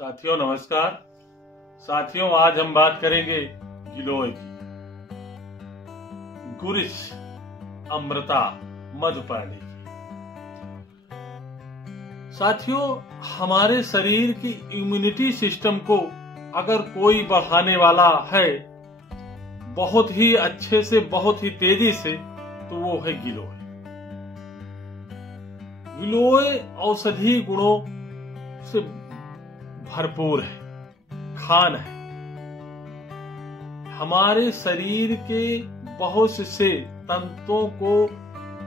साथियों नमस्कार। साथियों आज हम बात करेंगे गिलोय की। गुरिच, अमृता, मधुपर्णी की। साथियों हमारे शरीर की इम्यूनिटी सिस्टम को अगर कोई बढ़ाने वाला है बहुत ही अच्छे से, बहुत ही तेजी से, तो वो है गिलोय। गिलोय औषधि गुणों से भरपूर है, खान है। हमारे शरीर के बहुत से तंतुओं को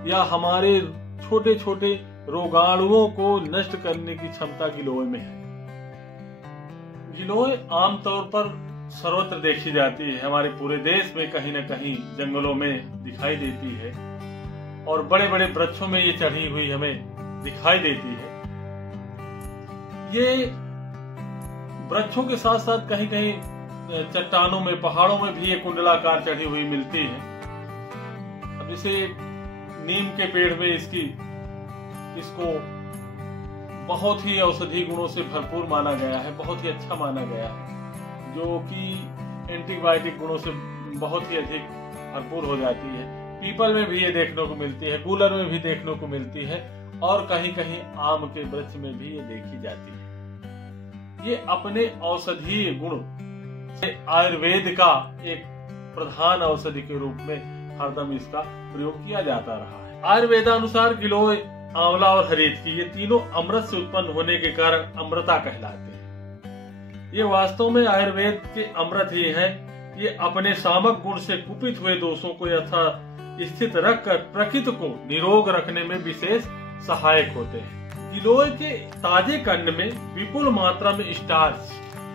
या हमारे छोटे छोटे रोगाणुओं को नष्ट करने की क्षमता गिलोय में है। गिलोय आमतौर पर सर्वत्र देखी जाती है, हमारे पूरे देश में कहीं न कहीं जंगलों में दिखाई देती है और बड़े बड़े वृक्षों में ये चढ़ी हुई हमें दिखाई देती है। ये वृक्षों के साथ साथ कहीं कहीं चट्टानों में, पहाड़ों में भी ये कुंडलाकार चढ़ी हुई मिलती है। अब इसे नीम के पेड़ में इसको बहुत ही औषधि गुणों से भरपूर माना गया है, बहुत ही अच्छा माना गया है, जो कि एंटीबायोटिक गुणों से बहुत ही अधिक भरपूर हो जाती है। पीपल में भी ये देखने को मिलती है, गूलर में भी देखने को मिलती है और कहीं कहीं आम के वृक्ष में भी ये देखी जाती है। ये अपने औषधीय गुण से आयुर्वेद का एक प्रधान औषधि के रूप में हरदम इसका प्रयोग किया जाता रहा है। आयुर्वेदानुसार गिलोय, आंवला और हरीत ये तीनों अमृत से उत्पन्न होने के कारण अमृता कहलाते हैं। ये वास्तव में आयुर्वेद के अमृत ही है। ये अपने सामक गुण से कुपित हुए दोषों को यथा स्थित रखकर प्रकृति को निरोग रखने में विशेष सहायक होते हैं। गिलोय के ताजे कंड में विपुल मात्रा में स्टार्च,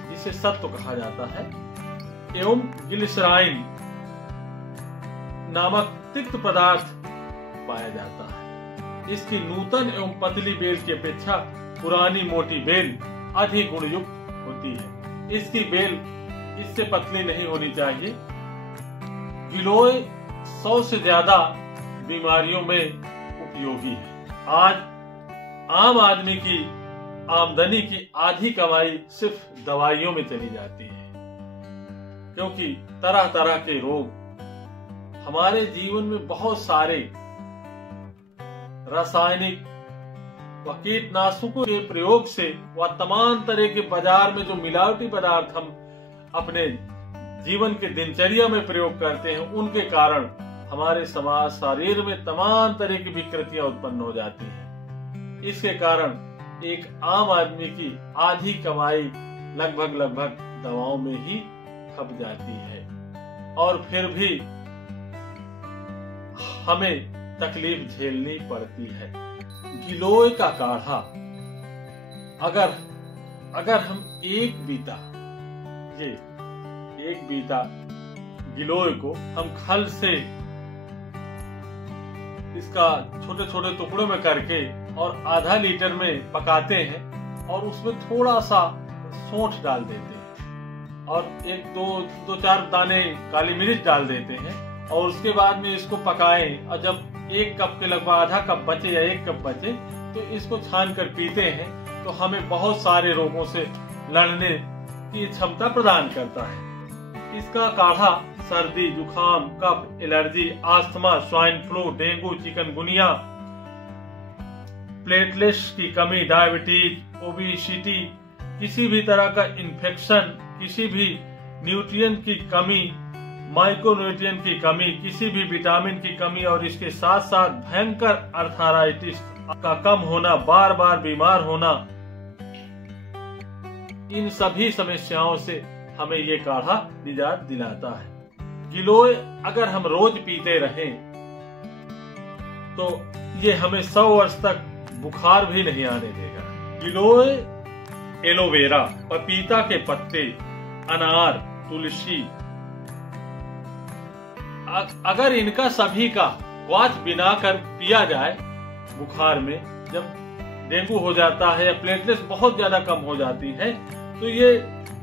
जिसे सत्व कहा जाता है, एवं ग्लिसराइन नामक तिक्त पदार्थ पाया जाता है। इसकी नूतन एवं पतली बेल की अपेक्षा पुरानी मोटी बेल अधिक गुणयुक्त होती है। इसकी बेल इससे पतली नहीं होनी चाहिए। गिलोय 100 से ज्यादा बीमारियों में उपयोगी है। आज आम आदमी की आमदनी की आधी कमाई सिर्फ दवाइयों में चली जाती है, क्योंकि तरह तरह के रोग हमारे जीवन में बहुत सारे रासायनिक व कीटनाशकों के प्रयोग से व तमाम तरह के बाजार में जो मिलावटी पदार्थ हम अपने जीवन के दिनचर्या में प्रयोग करते हैं, उनके कारण हमारे समाज शरीर में तमाम तरह की विकृतियां उत्पन्न हो जाती हैं। इसके कारण एक आम आदमी की आधी कमाई लगभग दवाओं में ही खप जाती है और फिर भी हमें तकलीफ झेलनी पड़ती है। गिलोय का काढ़ा अगर हम एक बीता गिलोय को हम खल से इसका छोटे छोटे टुकड़ों में करके और आधा लीटर में पकाते हैं और उसमें थोड़ा सा सौंठ डाल देते हैं और एक दो चार दाने काली मिर्च डाल देते हैं और उसके बाद में इसको पकाएं और जब 1 कप के लगभग आधा कप बचे या 1 कप बचे तो इसको छान कर पीते हैं, तो हमें बहुत सारे रोगों से लड़ने की क्षमता प्रदान करता है। इसका काढ़ा सर्दी, जुखाम, कफ, allergy, asthma, swine flu, dengue, chikungunya, platelets की कमी, डायबिटीज, ओबेसिटी, किसी भी तरह का इन्फेक्शन, किसी भी न्यूट्रिएंट की कमी, माइक्रोन्यूट्रिएंट की कमी, किसी भी विटामिन की कमी और इसके साथ साथ भयंकर अर्थराइटिस का कम होना, बार बार बीमार होना, इन सभी समस्याओं से हमें ये काढ़ा निजात दिलाता है। गिलोय अगर हम रोज पीते रहें तो ये हमें 100 वर्ष तक बुखार भी नहीं आने देगा। गिलोय, एलोवेरा, पपीता के पत्ते, अनार, तुलसी, अगर इनका सभी का क्वाथ बनाकर पिया जाए बुखार में, जब डेंगू हो जाता है या प्लेटलेट्स बहुत ज्यादा कम हो जाती है, तो ये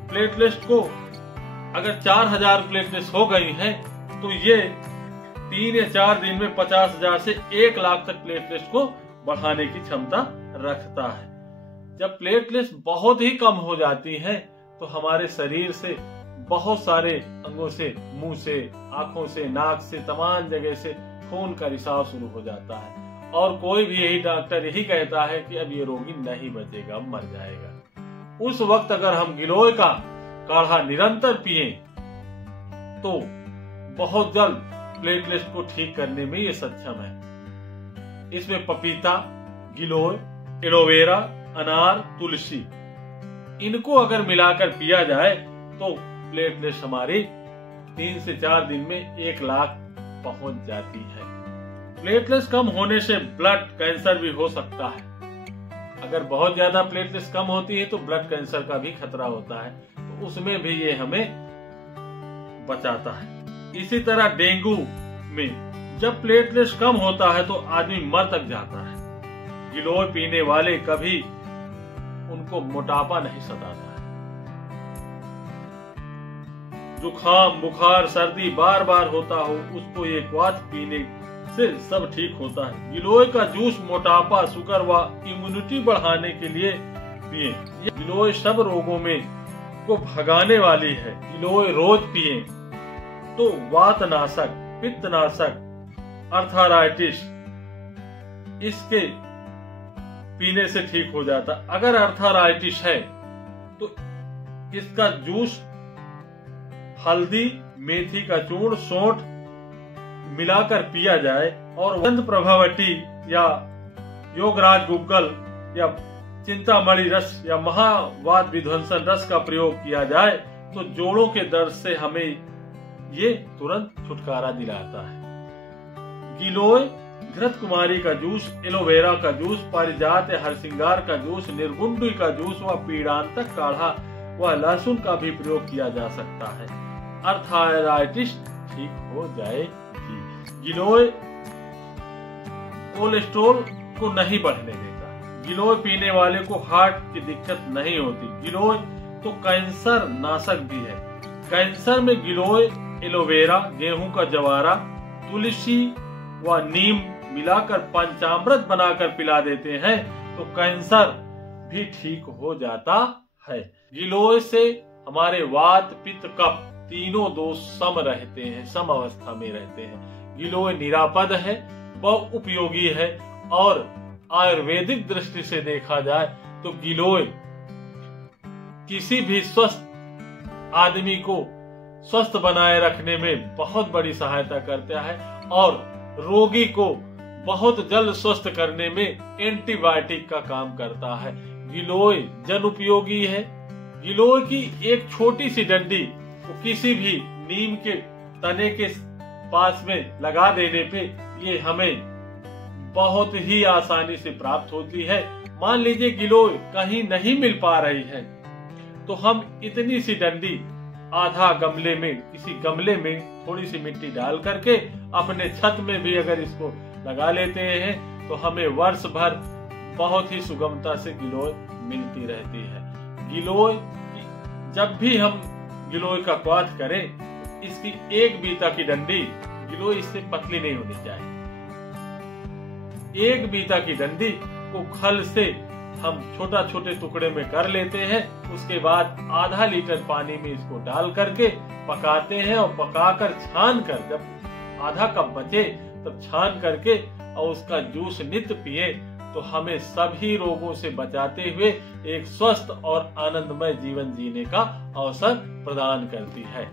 प्लेटलेट्स को अगर 4000 प्लेटलेट्स हो गई हैं तो ये 3 या 4 दिन में 50,000 से 1 लाख तक प्लेटलेट्स को बढ़ाने की क्षमता रखता है। जब प्लेटलेट्स बहुत ही कम हो जाती हैं तो हमारे शरीर से बहुत सारे अंगों से, मुंह से, आंखों से, नाक से, तमाम जगह से खून का रिसाव शुरू हो जाता है और कोई भी यही डॉक्टर यही कहता है कि अब ये रोगी नहीं बचेगा, मर जाएगा। उस वक्त अगर हम गिलोय का काढ़ा निरंतर पिए तो बहुत जल्द प्लेटलेट्स को ठीक करने में ये सक्षम है। इसमें पपीता, गिलोय, एलोवेरा, अनार, तुलसी, इनको अगर मिलाकर पिया जाए तो प्लेटलेट्स हमारी 3 से 4 दिन में 1 लाख पहुंच जाती है। प्लेटलेट्स कम होने से ब्लड कैंसर भी हो सकता है। अगर बहुत ज्यादा प्लेटलेट्स कम होती है तो ब्लड कैंसर का भी खतरा होता है, तो उसमें भी ये हमें बचाता है। इसी तरह डेंगू में जब प्लेटलेट्स कम होता है तो आदमी मर तक जाता है। गिलोय पीने वाले कभी उनको मोटापा नहीं सताता है। जुखाम, बुखार, सर्दी बार बार होता हो उसको ये क्वाथ पीने से सब ठीक होता है। गिलोय का जूस मोटापा, शुगर व इम्यूनिटी बढ़ाने के लिए पिए। गिलोय सब रोगों में को भगाने वाली है। गिलोय रोज पिए तो वातनाशक, पित्तनाशक, अर्थराइटिस इसके पीने से ठीक हो जाता। अगर अर्थराइटिस है तो इसका जूस हल्दी, मेथी का चूर्ण, सौंठ मिलाकर पिया जाए और गंध प्रभावटी या योगराज गुग्गल या चिंतामणि रस या महावात विध्वंसन रस का प्रयोग किया जाए तो जोड़ों के दर्द से हमें ये तुरंत छुटकारा दिलाता है। गिलोय, घृत कुमारी का जूस, एलोवेरा का जूस, पारिजात या हरसिंगार का जूस, निर्गुंडी का जूस व पीड़ांतक काढ़ा व लहसुन का भी प्रयोग किया जा सकता है। अर्थराइटिस ठीक हो जाएगी। गिलोय कोलेस्ट्रॉल को नहीं बढ़ने देता। गिलोय पीने वाले को हार्ट की दिक्कत नहीं होती। गिलोय तो कैंसर नाशक भी है। कैंसर में गिलोय, एलोवेरा, गेहूं का जवारा, तुलसी व नीम मिलाकर पंचामृत बनाकर पिला देते हैं तो कैंसर भी ठीक हो जाता है। गिलोय से हमारे वात, पित्त, कफ तीनों दोष सम रहते हैं, सम अवस्था में रहते हैं। गिलोय निरापद है, बहुत उपयोगी है और आयुर्वेदिक दृष्टि से देखा जाए तो गिलोय किसी भी स्वस्थ आदमी को स्वस्थ बनाए रखने में बहुत बड़ी सहायता करता है और रोगी को बहुत जल्द स्वस्थ करने में एंटीबायोटिक का काम करता है। गिलोय जन उपयोगी है। गिलोय की एक छोटी सी डंडी को किसी भी नीम के तने के पास में लगा देने पे ये हमें बहुत ही आसानी से प्राप्त होती है। मान लीजिए गिलोय कहीं नहीं मिल पा रही है तो हम इतनी सी डंडी आधा गमले में, किसी गमले में थोड़ी सी मिट्टी डाल करके अपने छत में भी अगर इसको लगा लेते हैं तो हमें वर्ष भर बहुत ही सुगमता से गिलोय मिलती रहती है। गिलोय जब भी हम गिलोय का क्वाथ करें इसकी एक बीता की डंडी, गिलोय इससे पतली नहीं होनी चाहिए। एक बीता की डंडी को खल से हम छोटा छोटे टुकड़े में कर लेते हैं। उसके बाद आधा लीटर पानी में इसको डाल करके पकाते हैं और पकाकर छान कर, जब आधा कप बचे तब छान करके और उसका जूस नित्य पिए तो हमें सभी रोगों से बचाते हुए एक स्वस्थ और आनंदमय जीवन जीने का अवसर प्रदान करती है।